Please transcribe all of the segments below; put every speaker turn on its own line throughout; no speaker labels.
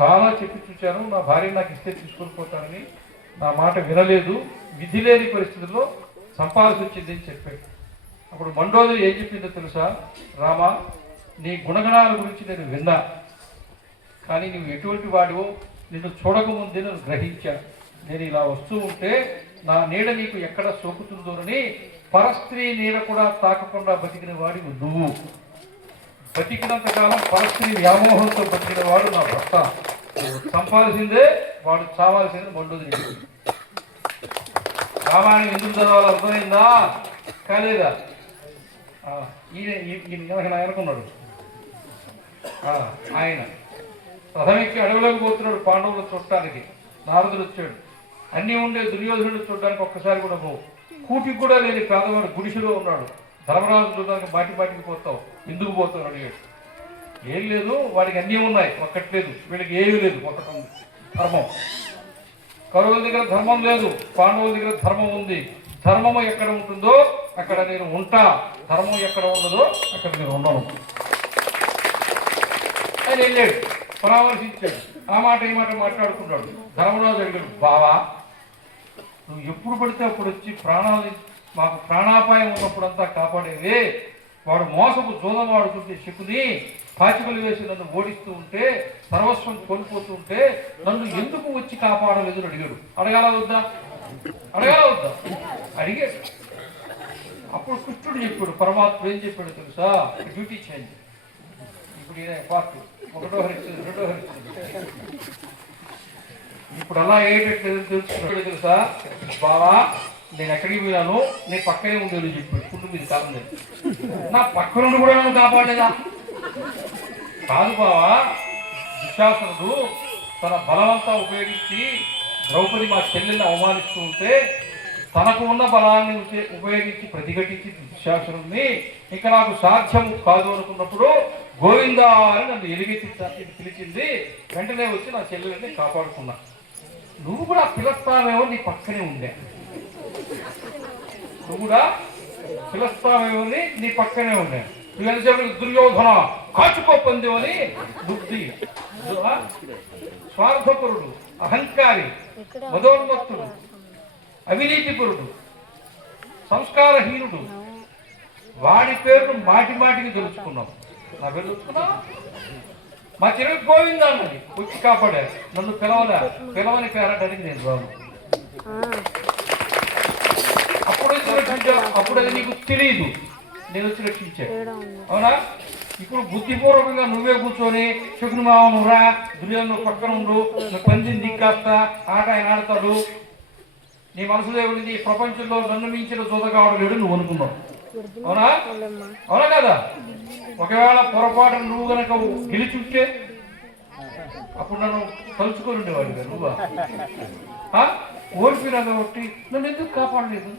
చాలా చెప్పి చూశాను. నా భార్య నాకు ఇస్తే తీసుకొని పోతానని నా మాట వినలేదు. విధి లేని పరిస్థితుల్లో సంపాదించి వచ్చింది అని చెప్పాడు. అప్పుడు మండోదరి ఏం చెప్పిందో తెలుసా? రామా నీ గుణగణాల గురించి నేను విన్నా. కానీ నువ్వు ఎటువంటి వాడివో నిన్ను చూడకముందే నేను గ్రహించా. నేను ఇలా వస్తూ ఉంటే నా నీడ నీకు ఎక్కడ సోకుతుందోనని పరస్త్రీ నీడ కూడా తాకకుండా బతికిన వాడివి నువ్వు. బతికినంత కాలం పరస్త్రీ వ్యామోహంతో బతికిన వాడు నా భర్త. చంపాల్సిందే వాడు చావాల్సిందే మండోదరి రామాయణం ఎందుకు చదవాలి అర్థమైందా? కాలేదా? ఈయన ఈ- ఈయన అనుకున్నాడు. ఆయన. రథమిక్కి అడవిలోకి పోతున్నాడు పాండవులు చూడటానికి. నారదుడు వచ్చాడు. అన్నీ ఉండే దుర్యోధనుడు చూడడానికి ఒక్కసారి కూడా పోవు కూటికి కూడా లేని పేదవాడు గుడిసెలో ఉన్నాడు. ధర్మరాజు చూడడానికి బాటి బాటికి పోతావు. ఎందుకు పోతావు అడిగాడు. ఏం లేదు వాడికి అన్నీ ఉన్నాయి. ఒక్కటి లేదు. వీడికి ఏమీ లేదు. ఒకటి ఉంది. ధర్మం. కరువుల దగ్గర ధర్మం లేదు. పాండవుల దగ్గర ధర్మం ఉంది. ధర్మము ఎక్కడ ఉంటుందో అక్కడ నేను ఉంటా. ధర్మం ఎక్కడ ఉండదో అక్కడ నేను ఉండను. ఆయన వెళ్ళాడు పరామర్శించాడు. ఆ మాట ఈ మాట మాట్లాడుకున్నాడు. ధర్మరాజు అడిగాడు బావా నువ్వు ఎప్పుడు పడితే అప్పుడు వచ్చి ప్రాణాలు మాకు ప్రాణాపాయం ఉన్నప్పుడంతా కాపాడేది. వాడు మోసపు జూదం వాడుతుంటే శకుని పాచికలు వేసి నన్ను ఓడిస్తూ ఉంటే సర్వస్వం కోల్పోతూ ఉంటే నన్ను ఎందుకు వచ్చి కాపాడలేదు అని అడిగాడు. అడగాల వద్దా? అడగాల వద్దా? అడిగాడు. అప్పుడు కృష్ణుడు చెప్పాడు పరమాత్మ ఏం చెప్పాడు తెలుసా? డ్యూటీ చేంజ్ ఇప్పుడు ఈయన పార్ట్. ఒకటో హరిస్తుంది రెండో హరిస్తుంది ఇప్పుడు అలా అయ్యేటట్లేదు తెలుసు తెలుసా? బావా నేను ఎక్కడికి పోయినాను నీ పక్కనే ఉండేది చెప్పాడు ఫుడ్ మీద కాదు నా పక్క నుండి కూడా నన్ను కాపాడేదా కాదు బావా దుశ్శాసనుడు తన బలమంతా ఉపయోగించి ద్రౌపది మా చెల్లెల్ని అవమానిస్తూ ఉంటే తనకు ఉన్న బలాన్ని ఉపయోగించి ప్రతిఘటించి దుశ్శాసనుడిని ఇక నాకు సాధ్యం కాదు అనుకున్నప్పుడు గోవిందా అని నన్ను ఎలుగెత్తి పిలిచింది. వెంటనే వచ్చి నా చెల్లెల్ని కాపాడుకున్నా. నువ్వు కూడా పిలుస్తావేమో నీ పక్కనే ఉండే. నువ్వు కూడా అని నీ పక్కనే నువ్వు ఎంతసేపు దుర్యోధన కాచుకో పొందేవని బుద్ధి? స్వార్థపరుడు అహంకారి మదోన్మత్తుడు అవినీతిపరుడు సంస్కారహీనుడు. వాడి పేరును మాటి మాటికి తెలుసుకున్నాం. నా పేరు తెలుసుకున్నావు మా చెరువు గోవిందా అన్నది. వచ్చి కాపాడారు నన్ను పిలవలే? పిలవని పేరటానికి నేను రాను. అప్పుడు అది నీకు తెలియదు నేను వచ్చి రక్షించాను అవునా? ఇప్పుడు బుద్ధిపూర్వకంగా నువ్వే కూర్చొని శకుని మావ నువ్వు రా దుర్యోధను పక్కన ఉండు నువ్వు దిక్కాస్తా ఆట ఆయన ఆడతాడు. నీ మనసులో ఏమిటి ఈ ప్రపంచంలో నన్ను మించిన జోదగాడు లేడు నువ్వు అనుకున్నావు. అవునా? అవునా కదా? ఒకవేళ పొరపాటు నువ్వు గనక గెలిచుంటే అప్పుడు నన్ను తలుచుకొని ఉండేవాడు నువ్వా? ఆ? ఓడిపోయినా కాబట్టి నన్ను ఎందుకు కాపాడలేదు?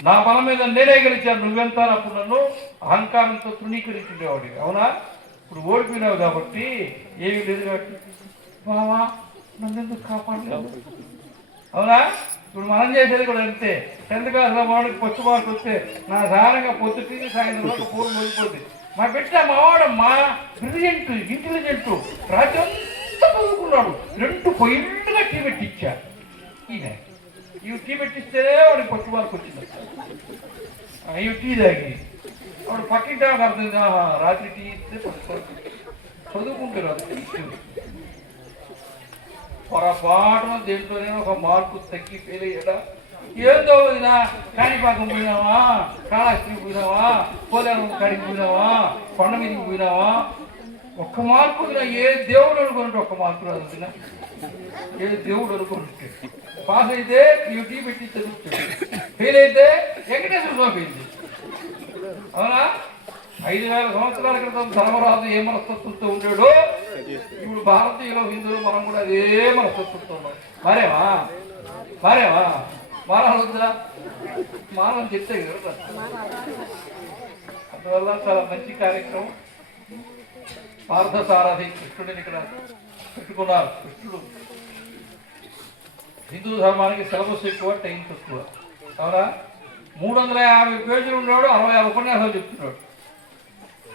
నా బలం మీద నేనే గెలిచాను. నువ్వెంత అప్పుడు నన్ను అహంకారంతో తృణీకరించుండేవాడు అవునా? ఇప్పుడు ఓడిపోయినావు కాబట్టి ఏమి లేదు కాబట్టి బావా నన్నెందుకు కాపాడలేవు అవునా? ఇప్పుడు మనం చేసేది కూడా అంతే. టెన్త్ క్లాస్లో వాడికి పొచ్చు మార్క్స్ వస్తే నా సారంగా పొద్దుటి సాయంత్రం వరకు పూర్వం వెళ్ళిపోతుంది మా బిడ్డ మావాడు మా బ్రిలియంట్ ఇంటెలిజెంట్ రాజ్యం అంతా చదువుకున్నాడు. రెండు పొయ్యిగా టీ పెట్టిచ్చా ఈయన. ఇవి టీ పెట్టిస్తేనే వాడికి పొచ్చు మార్క్ వచ్చింది ఆ, ఇవి టీ తాగి వాడు పక్కింటి ఆమెకు అర్థం కాదు, ఆహా, రాత్రి టీ ఇస్తే పొచ్చు చదువుకుంటారు అది పొరపాటున దేంట్లోనే ఒక మార్పు తగ్గి ఫెయిల్ అయ్యాడా ఏందో వదినా కాణిపాకం పోయినావా కాళాస్త్రి పోయినావా పోలేరం కాడికి పోయినావా కొండ మీదకి పోయినావా ఒక్క మార్పు ఏ దేవుడు అనుకుంటే ఒక్క మార్పు రాదు ఏ దేవుడు అనుకుంటే పాస్ అయితే ఈ టీ పెట్టి చదువుతుంది ఫెయిల్ అయితే వెంకటేశ్వర స్వామి అయింది. అవునా? ఐదు వేల సంవత్సరాల క్రితం ధర్మరాజు ఏ మనస్తత్వంతో ఉంటాడో ఇప్పుడు భారతీయులు హిందువులు మనం కూడా అదే మనస్తత్వంతో ఉన్నాం. మరేవా మరేవా మారాలొద్దురా మారని చెప్తే కదా అందువల్ల చాలా మంచి కార్యక్రమం. పార్థసారథి కృష్ణుడిని ఇక్కడ పెట్టుకున్నారు. కృష్ణుడు హిందూ ధర్మానికి సిలబస్ ఎక్కువ టైం తక్కువ. అవునా? మూడు వందల యాభై పేజీలు ఉన్నాడు అరవై ఆరు ఉపన్యాసాలు చెప్తున్నాడు.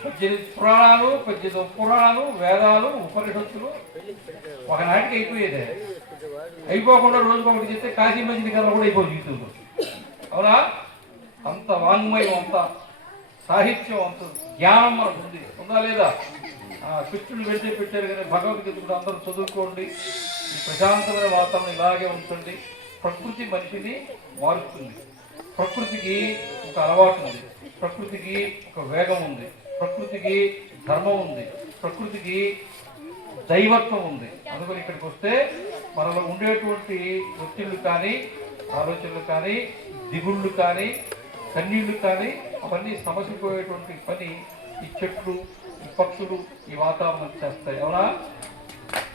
పద్దెనిమిది పురాణాలు పద్దెనిమిది పురాణాలు వేదాలు ఉపనిషత్తులు ఒకనాటికి అయిపోయేదే. అయిపోకుండా రోజుకు ఒకటి చెప్తే కాశీ మంచి కల్లా కూడా అయిపోయి జీవితంలో. అవునా? అంత వాంగ్మయం అంత. సాహిత్యం అంత జ్ఞానం మనకు ఉంది. ఉందా లేదా? ఆ, కృష్ణుడు పెడితే పెట్టారు కానీ భగవద్గీత కూడా అందరూ చదువుకోండి. ఈ ప్రశాంతమైన వాతావరణం ఇలాగే ఉంచండి. ప్రకృతి మనిషిని మారుస్తుంది. ప్రకృతికి ఒక అలవాటు ఉంది. ప్రకృతికి ఒక వేగం ఉంది. ప్రకృతికి ధర్మం ఉంది. ప్రకృతికి దైవత్వం ఉంది. అందుకని ఇక్కడికి వస్తే మనలో ఉండేటువంటి ఒత్తిళ్ళు కానీ ఆలోచనలు కానీ దిగుళ్ళు కానీ కన్నీళ్ళు కానీ అవన్నీ సమసిపోయేటువంటి పని ఈ చెట్లు ఈ పక్షులు ఈ వాతావరణం చేస్తాయి. అవునా?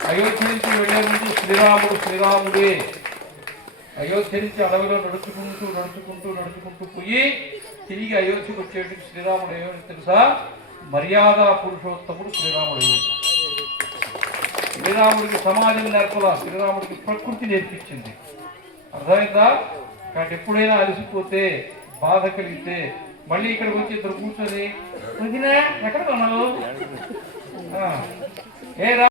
అయోధ్య నుంచి వెళ్ళే ముందు శ్రీరాముడు శ్రీరాముడే. అయోధ్య నుంచి అడవిలో నడుచుకుంటూ నడుచుకుంటూ నడుచుకుంటూ పోయి తిరిగి అయోధ్యకు వచ్చేటికి శ్రీరాముడు ఏమని తెలుసా? మర్యాద పురుషోత్తముడు శ్రీరాముడు శ్రీరాముడికి సమాజం నేర్పలా శ్రీరాముడికి ప్రకృతి నేర్పించింది. అర్థమైందా? కాబట్టి ఎప్పుడైనా అలసిపోతే బాధ కలిగితే మళ్ళీ ఇక్కడ వచ్చి ఇద్దరు కూర్చొని వదినా ఎక్కడ ఉన్నావు? ఏ రా